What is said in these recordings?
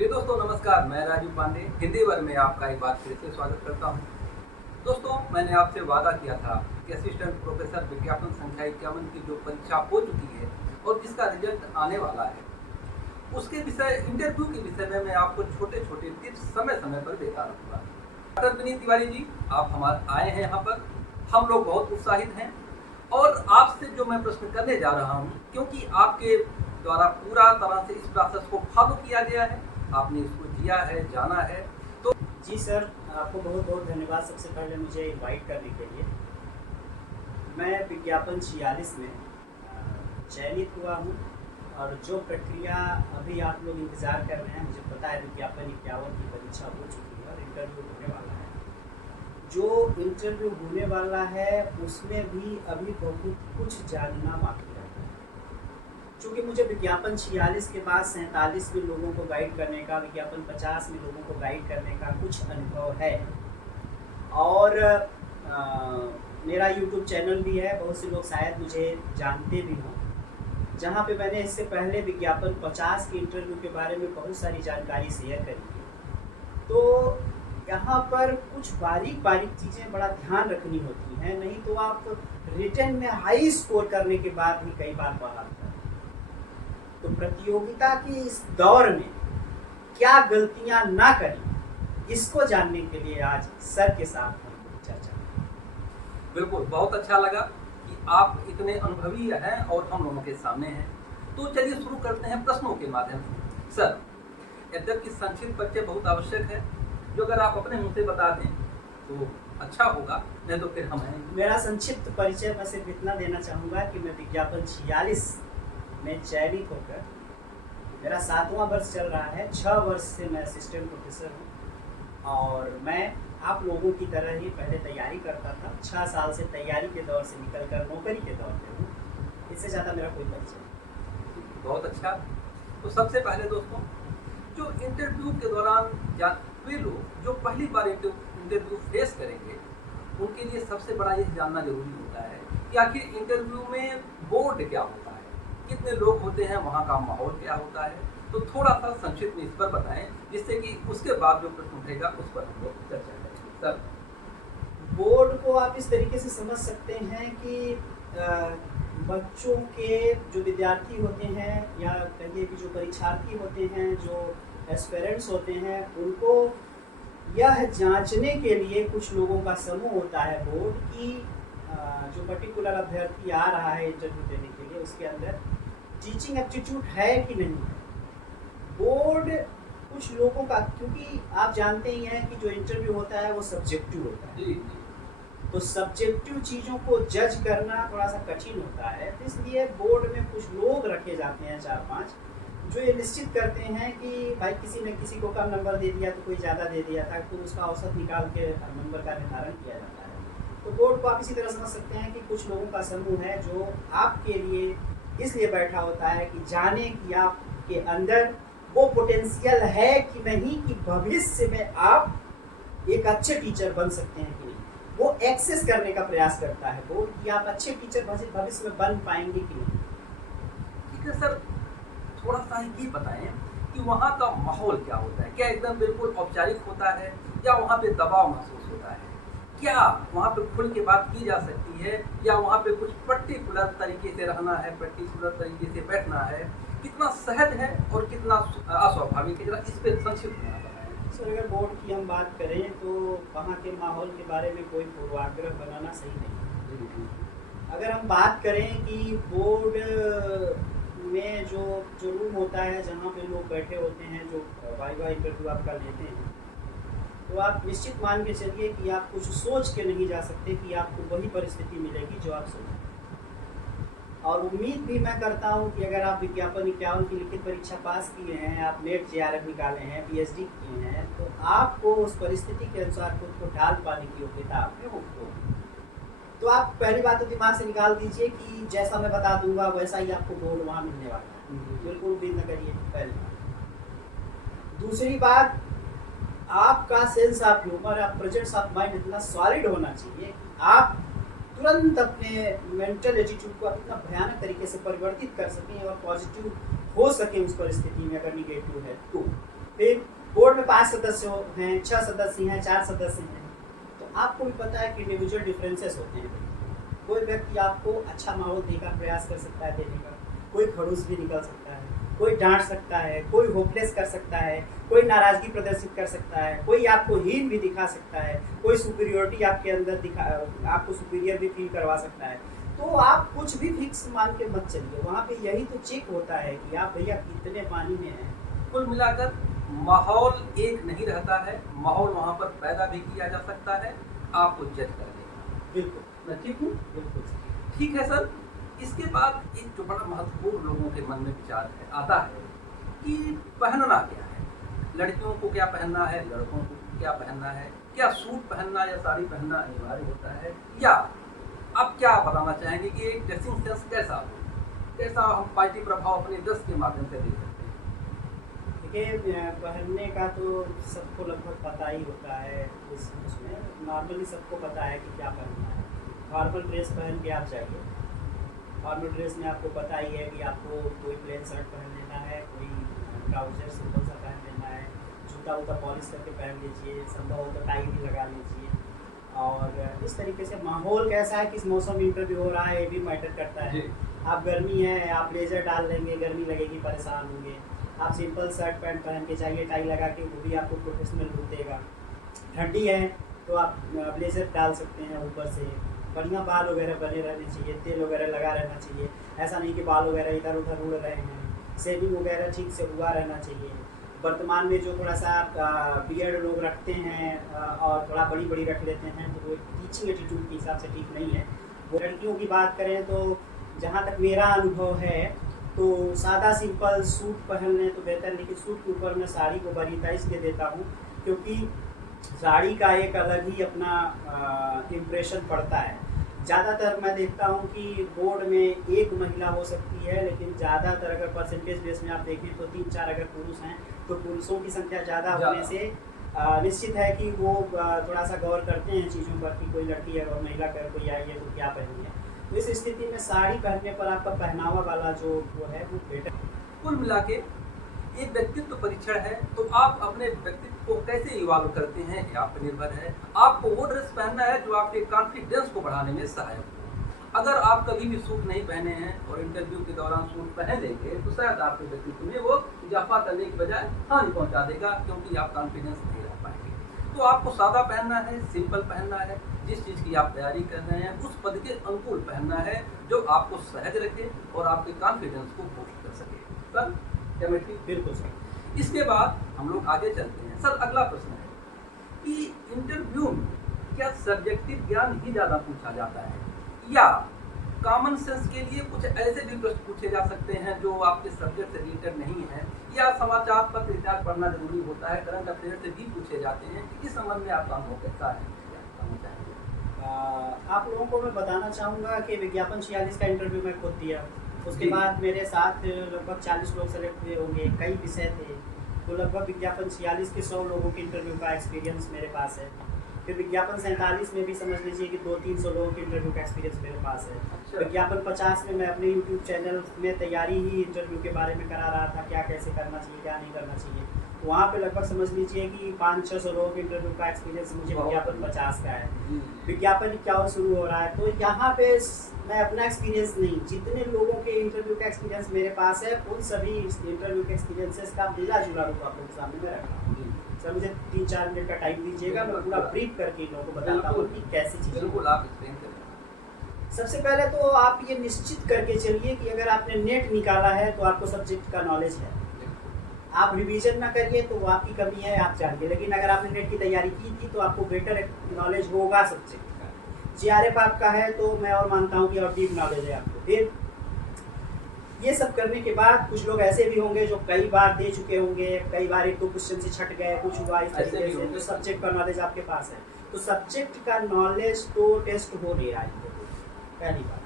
प्रिय दोस्तों नमस्कार, मैं राजू पांडे हिंदी वर्ग में आपका एक बार फिर से स्वागत करता हूं। दोस्तों, मैंने आपसे वादा किया था कि असिस्टेंट प्रोफेसर विज्ञापन संख्या 51 की जो परीक्षा हो चुकी है और जिसका रिजल्ट आने वाला है, उसके विषय इंटरव्यू के विषय में मैं आपको छोटे छोटे टिप्स समय समय पर देता रहूँगा। डॉक्टर विनीत तिवारी जी, आप हमारे आए हैं यहाँ पर, हम लोग बहुत उत्साहित हैं और आपसे जो मैं प्रश्न करने जा रहा हूँ, क्योंकि आपके द्वारा पूरा तरह से इस प्रोसेस को फॉलो किया गया है, आपने इसको जिया है, जाना है, तो जी सर, आपको बहुत बहुत धन्यवाद सबसे पहले मुझे इनवाइट करने के लिए। मैं विज्ञापन 46 में चयनित हुआ हूँ और जो प्रक्रिया अभी आप लोग इंतज़ार कर रहे हैं, मुझे पता है विज्ञापन 51 की परीक्षा हो चुकी है और इंटरव्यू होने वाला है। जो इंटरव्यू होने वाला है उसमें भी अभी बहुत कुछ जानना बाकी है। चूँकि मुझे विज्ञापन 46 के बाद 47 में लोगों को गाइड करने का, विज्ञापन 50 में लोगों को गाइड करने का कुछ अनुभव है और मेरा यूट्यूब चैनल भी है, बहुत से लोग शायद मुझे जानते भी हों, जहाँ पे मैंने इससे पहले विज्ञापन 50 के इंटरव्यू के बारे में बहुत सारी जानकारी शेयर करी है। तो यहाँ पर कुछ बारीक बारीक चीज़ें बड़ा ध्यान रखनी होती हैं, नहीं तो आप रिटन में हाई स्कोर करने के बाद भी कई बार बाहर आते हैं। तो प्रतियोगिता के इस दौर में क्या गलतियां ना करें, इसको जानने के लिए आज सर के साथ हम चर्चा करें। बिल्कुल बहुत अच्छा लगा कि आप इतने अनुभवी हैं और हम लोगों के सामने हैं। तो चलिए शुरू करते हैं प्रश्नों के माध्यम से। सर, यद्यपि संक्षिप्त परिचय बहुत आवश्यक है, जो अगर आप अपने मुंह से बता दें तो अच्छा होगा, नहीं तो फिर हम हैं। मेरा संक्षिप्त परिचय मैं सिर्फ इतना देना चाहूँगा कि मैं विज्ञापन 46 में चयनित होकर मेरा 7वां वर्ष चल रहा है। 6 वर्ष से मैं असिस्टेंट प्रोफेसर हूँ और मैं आप लोगों की तरह ही पहले तैयारी करता था। 6 साल से तैयारी के दौर से निकलकर नौकरी के दौर पे हूँ। इससे ज़्यादा मेरा कोई परिचय नहीं। बहुत अच्छा। तो सबसे पहले दोस्तों, जो इंटरव्यू के दौरान वे लोग जो पहली बार इंटरव्यू फेस करेंगे, उनके लिए सबसे बड़ा ये जानना जरूरी होता है कि आखिर इंटरव्यू में बोर्ड क्या होता है, कितने लोग होते हैं, वहाँ का माहौल क्या होता है। तो थोड़ा सा संक्षिप्त में इस पर बताएं, जिससे कि उसके बाद जो प्रश्न उठेगा उस पर हम लोग चर्चा करेंगे। सर, बोर्ड को आप इस तरीके से समझ सकते हैं कि बच्चों के जो विद्यार्थी होते हैं या कहिए कि जो परीक्षार्थी होते हैं, जो एस्पिरेंट्स होते हैं, उनको यह जांचने के लिए कुछ लोगों का समूह होता है बोर्ड की जो पर्टिकुलर अभ्यर्थी आ रहा है इंटरव्यू देने के लिए, उसके अंदर टीचिंग एप्टीट्यूड है कि नहीं है। बोर्ड कुछ लोगों का, क्योंकि आप जानते ही हैं कि जो इंटरव्यू होता है वो सब्जेक्टिव होता है, तो सब्जेक्टिव चीज़ों को जज करना थोड़ा सा कठिन होता है। तो इसलिए बोर्ड में कुछ लोग रखे जाते हैं, 4-5, जो ये निश्चित करते हैं कि भाई किसी ने किसी को कम नंबर दे दिया तो कोई ज़्यादा दे दिया था, तो उसका औसत निकाल के नंबर का निर्धारण किया जाता है। तो बोर्ड को आप इसी तरह समझ सकते हैं कि कुछ लोगों का समूह है जो आपके लिए इसलिए बैठा होता है कि जाने कि आपके अंदर वो पोटेंशियल है कि नहीं, कि भविष्य में आप एक अच्छे टीचर बन सकते हैं कि नहीं। वो एक्सेस करने का प्रयास करता है बोर्ड कि आप अच्छे टीचर भविष्य में बन पाएंगे कि नहीं। ठीक है सर, थोड़ा सा ये बताएं कि वहाँ का माहौल क्या होता है। क्या एकदम बिल्कुल औपचारिक होता है या वहाँ पे दबाव महसूस होता है? क्या वहाँ पे खुल के बात की जा सकती है या वहाँ पे कुछ पर्टिकुलर तरीके से रहना है, पर्टिकुलर तरीके से बैठना है? कितना सहज है और कितना अस्वाभाविक है, जरा इस पे संक्षिप्त में बताएं। सर, अगर बोर्ड की हम बात करें तो वहाँ के माहौल के बारे में कोई पूर्वाग्रह बनाना सही नहीं। अगर हम बात करें कि बोर्ड में जो रूम होता है जहाँ पे लोग बैठे होते हैं, जो वाइवा इंटरव्यू आपका लेते हैं, तो आप निश्चित मान के चलिए कि आप कुछ सोच के नहीं जा सकते कि आपको वही परिस्थिति मिलेगी जो आप सोचें। और उम्मीद भी मैं करता हूँ कि अगर आप विज्ञापन 51 की लिखित परीक्षा पास किए हैं, आप नेट JRF निकाले हैं, PhD किए हैं, तो आपको उस परिस्थिति के अनुसार खुद को ढाल पाने की योग्यता आप में होगी। तो आप पहली बात तो दिमाग से निकाल दीजिए कि जैसा मैं बता दूंगा वैसा ही आपको बोर्ड वहाँ मिलने वाला है। बिल्कुल उम्मीद न करिए, पहली बात। दूसरी बात, आपका सेंस ऑफ ह्यूमर, आप प्रेजेंस ऑफ माइंड इतना सॉलिड होना चाहिए कि आप तुरंत अपने मेंटल एटीट्यूड को इतना भयानक तरीके से परिवर्तित कर सकें और पॉजिटिव हो सके उस परिस्थिति में, अगर निगेटिव है तो। फिर बोर्ड में 5 सदस्य हैं, 6 सदस्य हैं, 4 सदस्य हैं, तो आपको भी पता है कि इंडिविजुअल डिफरेंसेस होते हैं। कोई व्यक्ति आपको अच्छा माहौल देने का प्रयास कर सकता है देने का, कोई खड़ूस भी निकल सकता है, कोई डांट सकता है, कोई होपलेस कर सकता है, कोई नाराजगी प्रदर्शित कर सकता है, कोई आपको हीन भी दिखा सकता है, कोई सुपीरियोरिटी आपके अंदर आपको सुपीरियर भी फील करवा सकता है। तो आप कुछ भी फिक्स मान के मत चलिए, वहाँ पे यही तो चेक होता है कि आप भैया कितने पानी में हैं। कुल मिलाकर माहौल एक नहीं रहता है, माहौल वहाँ पर पैदा भी किया जा सकता है, आपको जज कर देगा। बिल्कुल, मैं ठीक हूँ? बिल्कुल ठीक है सर। इसके बाद एक जो बड़ा महत्वपूर्ण लोगों के मन में विचार आता है कि पहनना क्या है, लड़कियों को क्या पहनना है, लड़कों को क्या पहनना है, क्या सूट पहनना या साड़ी पहनना अनिवार्य होता है, या आप क्या बताना चाहेंगे कि एक ड्रेसिंग सेंस कैसा हो, कैसा हम पार्टी प्रभाव अपने ड्रेस के माध्यम से दे सकते हैं? देखिए, पहनने का तो सबको लगभग पता ही होता है, उसमें नॉर्मली सबको पता है कि क्या पहनना है। नॉर्मल ड्रेस पहन के आप जाइए, नॉर्मल ड्रेस में आपको पता ही है कि आपको कोई प्लेन शर्ट पहन लेना है, कोई ट्राउजर सिंपल सा पहन लेना है, जूता वूता पॉलिश करके पहन लीजिए, संभव हो तो टाई भी लगा लीजिए। और इस तरीके से माहौल कैसा है, किस मौसम में इंटरव्यू हो रहा है, ये भी मैटर करता है। आप गर्मी है, आप ब्लेजर डाल लेंगे, गर्मी लगेगी, परेशान होंगे। आप सिंपल शर्ट पैंट पहन के जाइए, टाई लगा के, वो भी आपको प्रोफेशनल लुक देगा। ठंडी है तो आप ब्लेजर डाल सकते हैं, ऊपर से बढ़िया बाल वगैरह बने रहने चाहिए, तेल वगैरह लगा रहना चाहिए, ऐसा नहीं कि बाल वगैरह इधर उधर उड़ रहे हैं। सेविंग वगैरह ठीक से हुआ रहना चाहिए। वर्तमान में जो थोड़ा सा बियर्ड लोग रखते हैं और थोड़ा बड़ी बड़ी रख लेते हैं, तो वो टीचिंग एटीट्यूड के हिसाब से ठीक नहीं है। वो लड़कियों की बात करें तो जहाँ तक मेरा अनुभव है तो सादा सिंपल सूट पहन लें तो बेहतर, लेकिन सूट के ऊपर मैं साड़ी को वरीयता इसलिए देता हूँ क्योंकि साड़ी का एक अलग ही अपना इम्प्रेशन पड़ता है। ज़्यादातर मैं देखता हूँ कि बोर्ड में एक महिला हो सकती है, लेकिन ज़्यादातर अगर परसेंटेज बेस में आप देखें तो 3-4 अगर पुरुष हैं, तो पुरुषों की संख्या ज़्यादा होने से निश्चित है कि वो थोड़ा सा गौर करते हैं चीज़ों पर कि कोई लड़की अगर महिला कर कोई आई है तो क्या पहनी है। तो इस स्थिति में साड़ी पहनने पर आपका पहनावा वाला जो वो है वो बेटर। कुल मिला के एक व्यक्तित्व परीक्षण है, तो आप अपने व्यक्तित्व को कैसे इवॉल्व करते हैं ये आप पर निर्भर है। आपको वो ड्रेस पहनना है जो आपके कॉन्फिडेंस को बढ़ाने में सहायक हो। अगर आप कभी भी सूट नहीं पहने हैं और इंटरव्यू के दौरान सूट पहन लेंगे तो शायद आपके व्यक्तित्व में वो इजाफा करने की बजाय हानि पहुंचा देगा, क्योंकि आप कॉन्फिडेंस नहीं रह पाएंगे। तो आपको सादा पहनना है, सिंपल पहनना है, जिस चीज़ की आप तैयारी कर रहे हैं उस पद के अनुकूल पहनना है जो आपको सहज रखे और आपके कॉन्फिडेंस को बूस्ट कर सके। सर क्या मैं ठीक? बिल्कुल सर। इसके बाद हम लोग आगे चलते हैं। सर अगला प्रश्न है कि इंटरव्यू में क्या सब्जेक्टिव ज्ञान ही ज़्यादा पूछा जाता है या कॉमन सेंस के लिए कुछ ऐसे भी प्रश्न पूछे जा सकते हैं जो आपके सब्जेक्ट से रिलेटेड नहीं है, या समाचार पत्र इत्यादि पढ़ना जरूरी होता है, करंट अफेयर से भी पूछे जाते हैं? इस संबंध में आपका अनुभव कैसा है, क्या बताना चाहेंगे? आप लोगों को मैं बताना चाहूँगा कि विज्ञापन 46 का इंटरव्यू मैं खुद दिया। उसके बाद मेरे साथ लगभग 40 लोग सेलेक्ट हुए होंगे, कई विषय थे, तो लगभग विज्ञापन 46 के 100 लोगों के इंटरव्यू का एक्सपीरियंस मेरे पास है। फिर विज्ञापन 47 में भी समझ लीजिए कि 200-300 लोगों के इंटरव्यू का एक्सपीरियंस मेरे पास है। अच्छा। विज्ञापन 50 में मैं अपने यूट्यूब चैनल में तैयारी ही इंटरव्यू के बारे में करा रहा था, क्या कैसे करना चाहिए क्या नहीं करना चाहिए। वहाँ पे लगभग समझ लीजिए कि 500-600 लोगों के इंटरव्यू का एक्सपीरियंस मुझे विज्ञापन 50 का है। विज्ञापन 51 शुरू हो रहा है, तो यहाँ पे मैं अपना एक्सपीरियंस नहीं, जितने लोगों के इंटरव्यू का एक्सपीरियंस मेरे पास है उन सभी इंटरव्यू के एक्सपीरियंसेस का मिला जुला रूप आप लोगों के सामने में रख रहा हूँ। सर मुझे 3-4 मिनट का टाइम दीजिएगा, मैं पूरा ब्रीफ करके इन लोगों को बताता हूँ कि कैसी चीज़। बिल्कुल, आप एक्सप्लेन करें। सबसे पहले तो आप ये निश्चित करके चलिए कि अगर आपने नेट निकाला है तो आपको सब्जेक्ट का नॉलेज है। आप रिवीजन ना करिए तो वो आपकी कमी है, आप जानिए, लेकिन अगर आपने नेट की तैयारी की थी तो आपको बेटर नॉलेज होगा सब्जेक्ट का। जीआरएफ आपका है तो मैं और मानता हूँ कि और डीप नॉलेज है आपको। फिर ये सब करने के बाद कुछ लोग ऐसे भी होंगे जो कई बार दे चुके होंगे, कई बार 1-2 क्वेश्चन से छट गए, कुछ हुआ इस तरीके से, तो सब्जेक्ट का नॉलेज आपके पास है। तो सब्जेक्ट का नॉलेज तो टेस्ट हो नहीं रहा है पहली बात।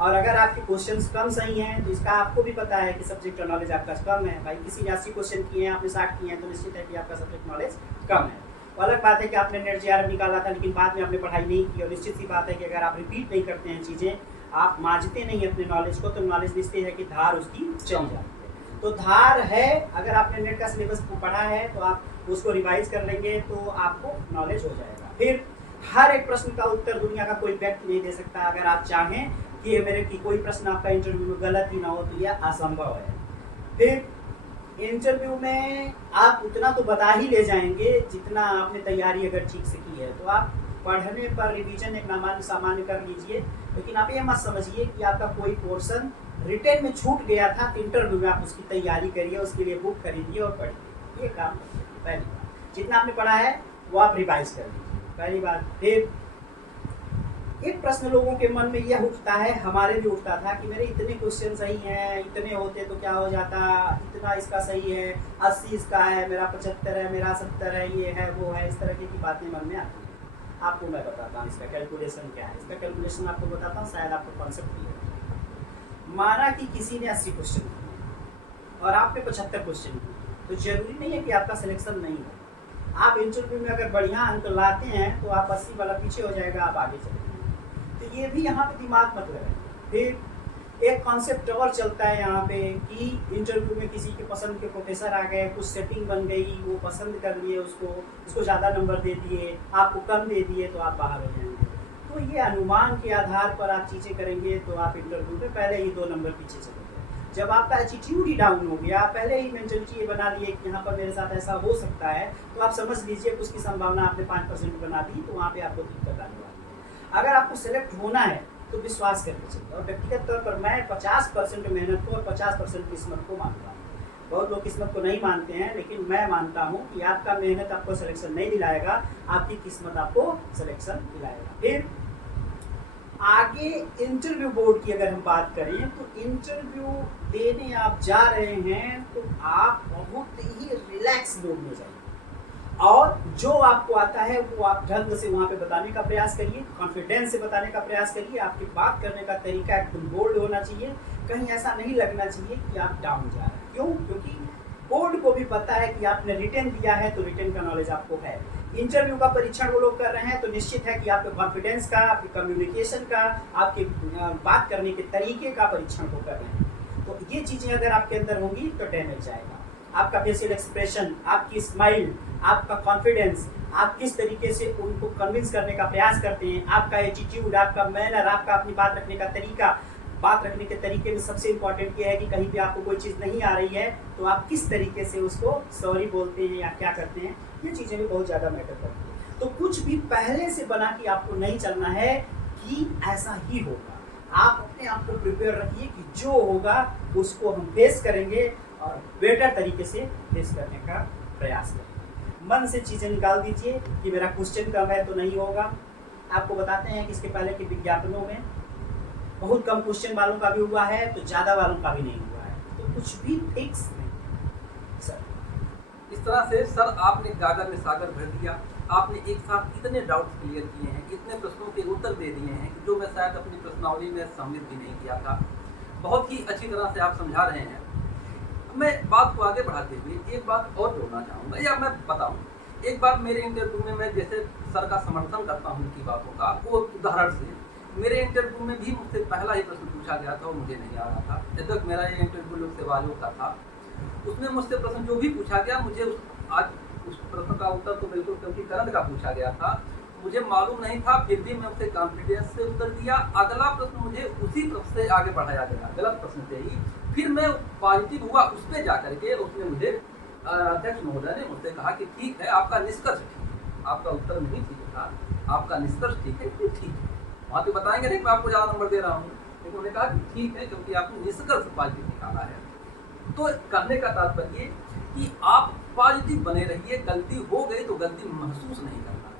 और अगर आपके क्वेश्चंस कम सही हैं तो इसका आपको भी पता है कि सब्जेक्ट का नॉलेज आपका कम है। भाई किसी ने 80 क्वेश्चन किए हैं, आपने 60 किए हैं, तो निश्चित है कि आपका सब्जेक्ट नॉलेज कम है। अलग बात है कि आपने नेट जीआरएफ निकाला था लेकिन बाद में आपने पढ़ाई नहीं की, और निश्चित सी बात है कि अगर आप रिपीट नहीं करते हैं चीज़ें, आप मांझते नहीं अपने नॉलेज को, तो नॉलेज निश्चित है कि धार उसकी चली जाती है। तो धार है, अगर आपने नेट का सिलेबस पढ़ा है तो आप उसको रिवाइज कर लेंगे तो आपको नॉलेज हो जाएगा। फिर हर एक प्रश्न का उत्तर दुनिया का कोई व्यक्ति नहीं दे सकता। अगर आप चाहें कि मेरे की कोई प्रश्न आपका इंटरव्यू में गलत ही ना हो तो यह असंभव है। फिर इंटरव्यू में आप उतना तो बता ही ले जाएंगे जितना आपने तैयारी अगर ठीक से की है। तो आप पढ़ने पर रिवीजन एक सामान्य कर लीजिए, लेकिन आप ये मत समझिए कि आपका कोई पोर्शन रिटेन में छूट गया था तो इंटरव्यू में आप उसकी तैयारी करिए, उसके लिए बुक खरीदिए और पढ़िए। ये काम पहली बात, जितना आपने पढ़ा है वो आप रिवाइज कर लीजिए, पहली बात। फिर एक प्रश्न लोगों के मन में यह उठता है, हमारे भी उठता था कि मेरे इतने क्वेश्चन सही हैं, इतने होते तो क्या हो जाता, इतना इसका सही है, 80 इसका है, मेरा 75 है, मेरा 70 है, ये है वो है, इस तरह की बातें मन में आती हैं। आपको मैं बताता हूँ इसका कैलकुलेशन क्या है। इसका कैलकुलेशन आपको बताता हूँ, शायद आपको कॉन्सेप्ट क्लियर हो। माना कि किसी ने 80 क्वेश्चन किए और आपने 75 क्वेश्चन किए, तो जरूरी नहीं है कि आपका सिलेक्शन नहीं हो। आप इंटरव्यू में अगर बढ़िया अंक लाते हैं तो आप 80 वाला पीछे हो जाएगा, आप आगे चले जाएंगे। तो ये भी यहाँ पे दिमाग मत लगाइए। फिर एक कॉन्सेप्ट और चलता है यहाँ पे कि इंटरव्यू में किसी के पसंद के प्रोफेसर आ गए, कुछ सेटिंग बन गई, वो पसंद कर लिए उसको ज़्यादा नंबर दे दिए, आपको कम दे दिए, तो आप बाहर हो जाएंगे। तो ये अनुमान के आधार पर आप चीज़ें करेंगे तो आप इंटरव्यू में पहले ही 2 नंबर पीछे चले गए। जब आपका एटीट्यूड ही डाउन हो गया, पहले ही मेंटलिटी ये बना लिए कि यहाँ पर मेरे साथ ऐसा हो सकता है, तो आप समझ लीजिए उसकी संभावना आपने 5% बना दी, तो वहाँ पर आपको दिक्कत आने वाली है। अगर आपको सेलेक्ट होना है तो विश्वास करके चलिए। और व्यक्तिगत तौर पर मैं 50% मेहनत को और 50% किस्मत को मानता हूँ। बहुत लोग किस्मत को नहीं मानते हैं, लेकिन मैं मानता हूँ कि आपका मेहनत आपको सिलेक्शन नहीं दिलाएगा, आपकी किस्मत आपको सिलेक्शन दिलाएगा। फिर आगे इंटरव्यू बोर्ड की अगर हम बात करें तो इंटरव्यू देने आप जा रहे हैं तो आप बहुत ही रिलैक्स मोड में जाइए और जो आपको आता है वो आप ढंग से वहाँ पे बताने का प्रयास करिए, कॉन्फिडेंस से बताने का प्रयास करिए। आपकी बात करने का तरीका एकदम बोल्ड होना चाहिए, कहीं ऐसा नहीं लगना चाहिए कि आप डाउन जा रहे हैं। क्यों? क्योंकि बोर्ड को भी पता है कि आपने रिटन दिया है तो रिटन का नॉलेज आपको है। इंटरव्यू का परीक्षण वो लोग कर रहे हैं तो निश्चित है कि आपके कॉन्फिडेंस का, आपके कम्युनिकेशन का, आपके बात करने के तरीके का परीक्षण वो कर रहे हैं। तो ये चीज़ें अगर आपके अंदर होंगी तो डैमेज जाएगा। आपका फेशियल एक्सप्रेशन, आपकी स्माइल, आपका कॉन्फिडेंस, आप किस तरीके से उनको कन्विंस करने का प्रयास करते हैं, आपका एटीट्यूड, आपका मैनर, आपका अपनी बात रखने का तरीका। बात रखने के तरीके में सबसे इम्पोर्टेंट ये है कि कहीं भी आपको कोई चीज़ नहीं आ रही है तो आप किस तरीके से उसको सॉरी बोलते हैं या क्या करते हैं, ये चीज़ें भी बहुत ज़्यादा मैटर करती हैं। तो कुछ भी पहले से बना के आपको नहीं चलना है कि ऐसा ही होगा। आप अपने आप को प्रिपेयर रखिए कि जो होगा उसको हम फेस करेंगे और बेटर तरीके से फेस करने का प्रयास करेंगे। मन से चीज़ें निकाल दीजिए कि मेरा क्वेश्चन कम है तो नहीं होगा। आपको बताते हैं कि इसके पहले के विज्ञापनों में बहुत कम क्वेश्चन वालों का भी हुआ है तो ज़्यादा वालों का भी नहीं हुआ है, तो कुछ भी फिक्स नहीं सर। इस तरह से सर आपने गागर में सागर भर दिया। आपने एक साथ इतने डाउट्स क्लियर किए हैं, इतने प्रश्नों के उत्तर दे दिए हैं कि जो मैं शायद अपनी प्रश्नावली में सम्मिलित भी नहीं किया था। बहुत ही अच्छी तरह से आप समझा रहे हैं। मैं बात को आगे बढ़ाते हुए एक बात और जोड़ना चाहूँगा या मैं बताऊँ। एक बार मेरे इंटरव्यू में मैं जैसे सर का समर्थन करता हूँ उनकी बातों का, वो उदाहरण से मेरे इंटरव्यू में भी मुझसे पहला ही प्रश्न पूछा गया था और मुझे नहीं आ रहा था। जब तक मेरा ये इंटरव्यू लोग से वालों का था, उसमें मुझसे प्रश्न जो भी पूछा गया, मुझे उस प्रश्न का उत्तर तो बिल्कुल, क्योंकि करंट का पूछा गया था, मुझे मालूम नहीं था, फिर भी मैं उसे कॉन्फिडेंस से उत्तर दिया। अगला प्रश्न मुझे उसी तरफ से आगे बढ़ाया गया, गलत प्रश्न से ही। फिर मैं पॉजिटिव हुआ उस पर जाकर के, उसने मुझे अध्यक्ष महोदय ने मुझसे कहा कि ठीक है, आपका निष्कर्ष ठीक है, आपका उत्तर नहीं ठीक था, आपका निष्कर्ष ठीक है, ये ठीक है। वहाँ तो बताएंगे नहीं मैं आपको ज़्यादा नंबर दे रहा हूँ, लेकिन उन्होंने कहा कि ठीक है क्योंकि आपने निष्कर्ष पॉजिटिव निकाला है। तो कहने का तात्पर्य कि आप पॉजिटिव बने रहिए। गलती हो गई तो गलती महसूस नहीं करना है।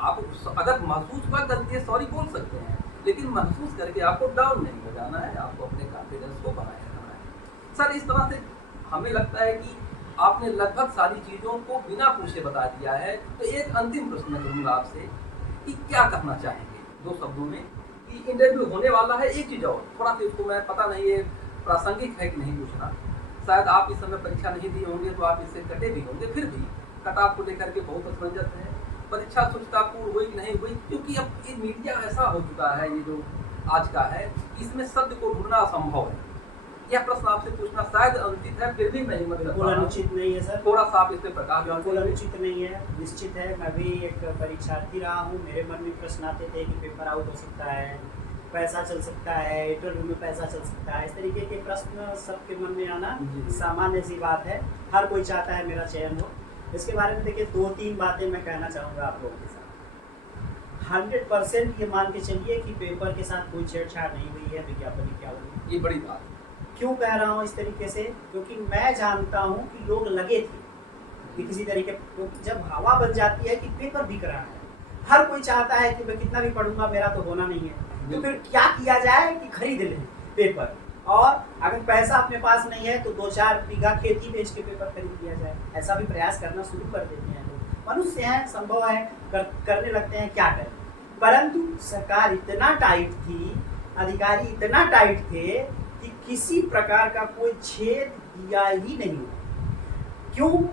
आप अगर महसूस हुआ गलती है, सॉरी बोल सकते हैं, लेकिन महसूस करके आपको डाउन नहीं हो जाना है, आपको अपने कॉन्फिडेंस को बनाए रखना है। सर इस तरह से हमें लगता है कि आपने लगभग सारी चीज़ों को बिना पूछे बता दिया है। तो एक अंतिम प्रश्न करूँगा आपसे कि क्या कहना चाहेंगे 2 शब्दों में कि इंटरव्यू होने वाला है। एक चीज़ और थोड़ा सा इसको मैं पता नहीं है प्रासंगिक है कि नहीं पूछना, शायद आप इस समय परीक्षा नहीं दिए होंगे तो आप इससे कटे भी होंगे, फिर भी कटाव को लेकर के बहुत असमंजस है। परीक्षा सुचितापूर्ण हुई कि नहीं हुई, क्योंकि अब ये मीडिया ऐसा हो चुका है, ये जो आज का है, इसमें सत्य को ढूंढना असंभव है। यह प्रश्न आपसे पूछना शायद अनुचित है, फिर भी मैं हिम्मत करता बिल्कुल हूं। अनुचित नहीं है सर, थोड़ा सा आप इस पे प्रकाश बिल्कुल डालिए। अनुचित नहीं है। निश्चित है, मैं भी एक परीक्षार्थी रहा हूँ। मेरे मन में प्रश्न आते थे कि पेपर आउट हो सकता है, पैसा चल सकता है, इंटरव्यू में पैसा चल सकता है। इस तरीके के प्रश्न सबके मन में आना जी। सामान्य सी बात है। हर कोई चाहता है मेरा चयन हो। इसके बारे में देखिए 2-3 बातें मैं कहना चाहूँगा आप लोगों के साथ। 100% ये मान के चलिए कि पेपर के साथ कोई छेड़छाड़ नहीं हुई है विज्ञापन की। ये बड़ी बात है। क्यों कह रहा हूँ इस तरीके से? क्योंकि मैं जानता हूँ कि लोग लगे थे कि किसी तरीके, क्योंकि जब हवा बन जाती है कि पेपर बिक रहा है, हर कोई चाहता है कि मैं कितना भी पढ़ूंगा मेरा तो होना नहीं है, तो फिर क्या किया जाए कि खरीद लें पेपर। और अगर पैसा अपने पास नहीं है तो 2-4 बीघा खेती बेच के पेपर खरीद लिया जाए। ऐसा भी प्रयास करना शुरू कर देते हैं लोग। मनुष्य हैं, संभव है, करने लगते हैं, क्या करें। परंतु सरकार इतना टाइट थी, अधिकारी इतना टाइट थे कि किसी प्रकार का कोई छेद दिया ही नहीं हुआ।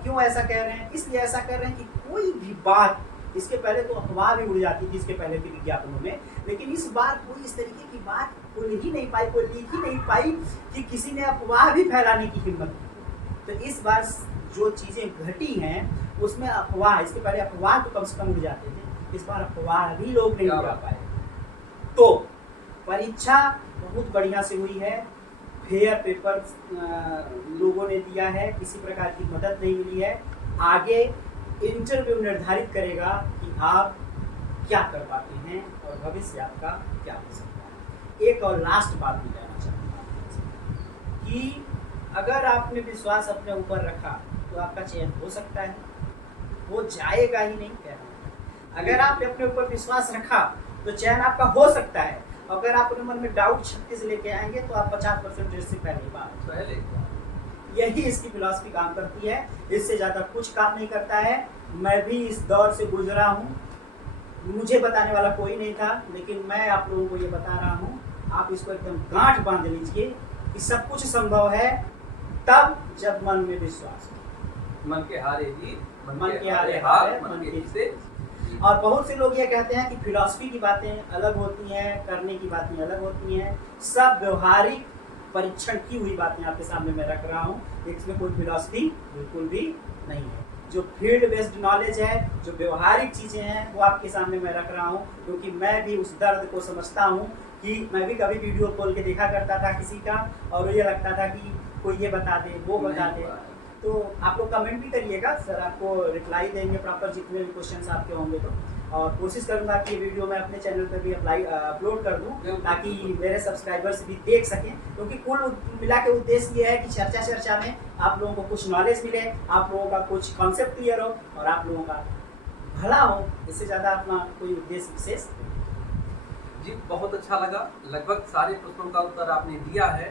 क्यों ऐसा कह रहे हैं? इसलिए ऐसा कह रहे हैं कि कोई भी बात, इसके पहले तो अफवाह भी उड़ जाती थी इसके पहले के विज्ञापनों में, लेकिन इस बार कोई इस तरीके की बात उड़ ही नहीं पाई, कोई लिख ही नहीं पाई कि किसी ने अफवाह भी फैलाने की हिम्मत की। तो इस बार जो चीजें घटी हैं उसमें अफवाह, इसके पहले अफवाह तो कम से कम उड़ जाते थे, इस बार अफवाह भी लोग नहीं उड़ा पाए। तो परीक्षा बहुत बढ़िया से हुई है, फेयर पेपर लोगों ने दिया है, किसी प्रकार की मदद नहीं मिली है। आगे इंटरव्यू निर्धारित करेगा कि आप क्या कर पाते हैं और भविष्य आपका क्या हो सकता है। एक और लास्ट बात भी कहना चाहूँगा कि अगर आपने विश्वास अपने ऊपर रखा तो आपका चयन हो सकता है, हो जाएगा ही नहीं कह रहा। अगर आपने अपने ऊपर विश्वास रखा तो चयन आपका हो सकता है। अगर आप अपने मन में डाउट 36 लेके आएंगे तो आप 50% से पहले बात, यही इसकी फिलॉसफी काम करती है। इससे ज़्यादा कुछ काम नहीं करता है। मैं भी इस दौर से गुजरा हूँ, मुझे बताने वाला कोई नहीं था, लेकिन मैं आप लोगों को ये बता रहा हूँ। आप इसको एकदम गांठ बांध लीजिए कि सब कुछ संभव है तब जब मन में विश्वास हो। मन के हारे जी, मन के हारे हार, मन के से। और बहुत से लोग ये कहते हैं कि फिलॉसफी की बातें अलग होती हैं, करने की बातें अलग होती हैं। सब व्यवहारिक परीक्षण की हुई बातें आपके सामने मैं रख रहा हूँ, इसमें कोई फिलॉसफी बिल्कुल भी नहीं है। जो फील्ड बेस्ड नॉलेज है, जो व्यवहारिक चीज़ें हैं, वो आपके सामने मैं रख रहा हूँ। क्योंकि मैं भी उस दर्द को समझता हूँ कि मैं भी कभी वीडियो खोल के देखा करता था किसी का, और ये लगता था कि कोई ये बता दे, वो बता दे। तो आप लोग कमेंट भी करिएगा सर, आपको रिप्लाई देंगे प्रॉपर जितने भी क्वेश्चंस आपके होंगे तो। और कोशिश करूंगा कि ये वीडियो मैं अपने चैनल पर भी अपलोड कर दूं ताकि मेरे सब्सक्राइबर्स भी देख सकें। क्योंकि कुल मिला के उद्देश्य ये है कि चर्चा में आप लोगों को कुछ नॉलेज मिले, आप लोगों का कुछ कॉन्सेप्ट क्लियर हो और आप लोगों का भला हो। इससे ज़्यादा अपना कोई उद्देश्य विशेष जी। बहुत अच्छा लगा, लगभग सारे प्रश्नों का उत्तर आपने दिया है।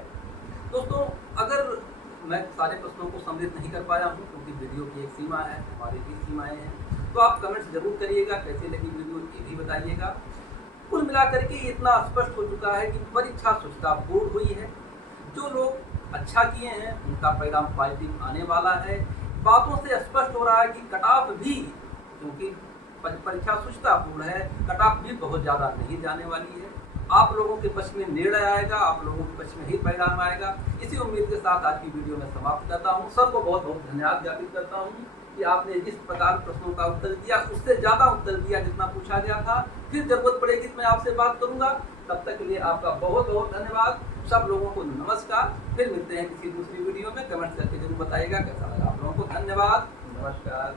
दोस्तों, अगर मैं सारे प्रश्नों को सम्मिलित नहीं कर पाया हूँ क्योंकि वीडियो की एक सीमा है, हमारी भी सीमाएं हैं, तो आप कमेंट्स जरूर करिएगा, कैसे लगी वीडियो ये भी बताइएगा। कुल मिलाकर के इतना स्पष्ट हो चुका है कि परीक्षा सुचारूपूर्ण हुई है। जो लोग अच्छा किए हैं उनका परिणाम पॉजिटिव आने वाला है। बातों से स्पष्ट हो रहा है कि कट ऑफ भी, क्योंकि परीक्षा सुचारूपूर्ण है, कट ऑफ भी बहुत ज़्यादा नहीं जाने वाली है। आप लोगों के पक्ष में निर्णय आएगा, आप लोगों के पक्ष में ही परिणाम आएगा। इसी उम्मीद के साथ आज की वीडियो में समाप्त करता हूँ। सर को बहुत बहुत धन्यवाद ज्ञापित करता हूँ कि आपने जिस प्रकार प्रश्नों का उत्तर दिया उससे ज़्यादा उत्तर दिया जितना पूछा गया था। फिर जरूरत पड़ेगी तो मैं आपसे बात करूँगा। तब तक के लिए आपका बहुत बहुत धन्यवाद। सब लोगों को नमस्कार। फिर मिलते हैं किसी दूसरी वीडियो में। कमेंट्स करके जरूर बताइएगा कैसा लगा आप लोगों को। धन्यवाद, नमस्कार।